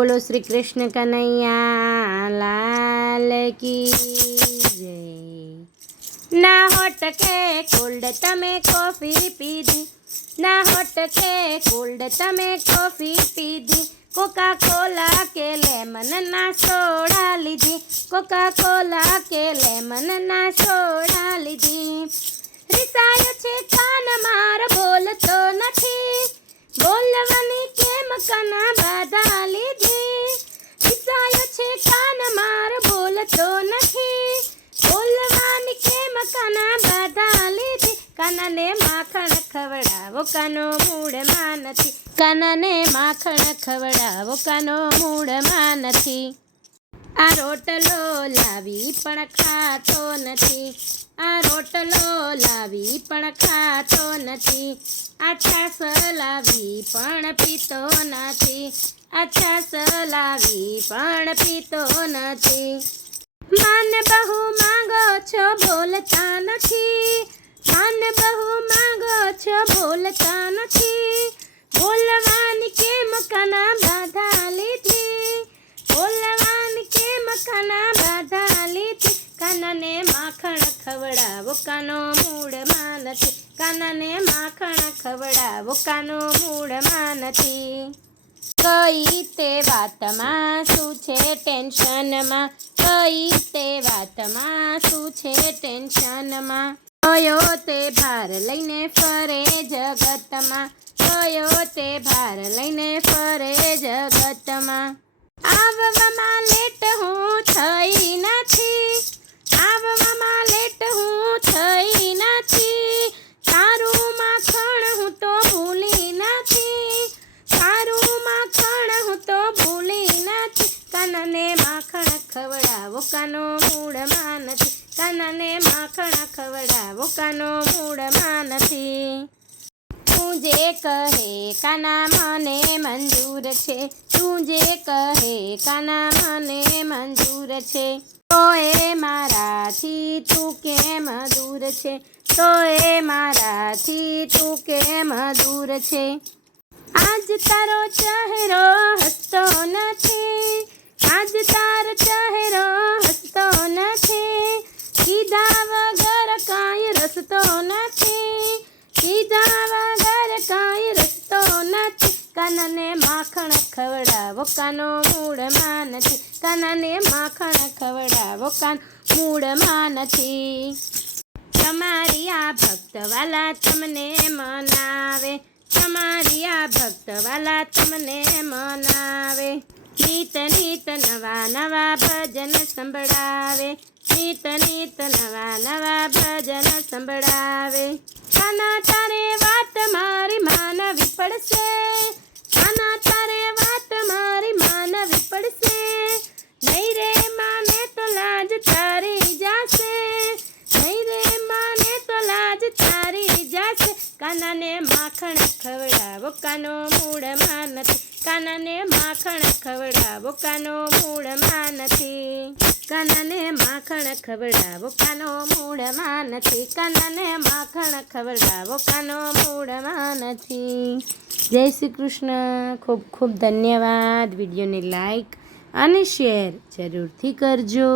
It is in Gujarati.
બોલો શ્રી કૃષ્ણ કનૈયા લાલ કી જય ના હોટકે કોલ્ડ તમે કોફી પીધી ના હોટકે કોલ્ડ તમે કોફી પીધી કોકા કોલા કે લેમન ના સોડા લીધી કોકા કોલા કે લેમન ના સોડા લીધી રિસાયો છે કાન માર બોલતો નથી બોલવાની કેમ કના બાધા લીધી કાન માર બોલતો નથી. બોલવાની કેમ કાના બાધા લીધી? કાનાને માખણ ખવડાવો, કાનો મૂળમાં નથી કાનાને માખણ ખવડાવો, કાનો મૂળમાં નથી આ રોટલો લાવી પણ ખાતો નથી. આ રોટલો લાવી પણ ખાતો નથી. આ છાસ લાવી પણ પીતો નથી. આ છાસ લાવી પણ પીતો નથી. માન બહુ માંગો છો બોલતા નથી. માન બહુ માંગો છો બોલતા નથી. કાનાને માખણ ખવડાવો, કાનો મૂળમાં નથી કઈ તે વાતમાં શું છે ટેન્શનમાં? કઈ તે વાતમાં શું છે ટેન્શનમાં? કયો તે ભાર લઈને ફરે જગતમાં? કયો તે ભાર લઈને ફરે જગતમાં? આવવામાં લેટ હું થઈ નથી. આવવામાં લેટ હું થઈ ખવડાવો કાનો મૂળમાં નથી. કાનાને માખણ ખવડાવો. કાનો મૂળમાં નથી. તું જે કહે કાના મને મંજૂર છે. તું જે કહે કાના મને મંજૂર છે. તો એ મારાથી તું કેમ દૂર છે? તો એ મારાથી તું કેમ દૂર છે? આજ તારો ચહેરો કાનાને માખણ ખવડાવો. કાનો મૂળમાં નથી. કાનાને માખણ ખવડાવો. કાન મૂળમાં નથી. તમારી આ ભક્તવાલા તમને મનાવે. તમારી આ ભક્તવાલા તમને મનાવે. નીત નીત નવા નવા ભજન સંભળાવે. નીત નીત નવા નવા ભજન સંભળાવે. કાના તારે વાત મારી માનવી પડશે. માખણ ખવડાવો, કાનો મૂળમાં નથી. કાનાને માખણ ખવડાવો, કાનો મૂળમાં નથી. કાનાને માખણ ખવડાવો, કાનો મૂળમાં નથી. કાનાને માખણ ખવડાવો, કાનો મૂળમાં નથી. જય શ્રી કૃષ્ણ. ખૂબ ખૂબ ધન્યવાદ. વિડીયોને લાઈક અને શેર જરૂરથી કરજો.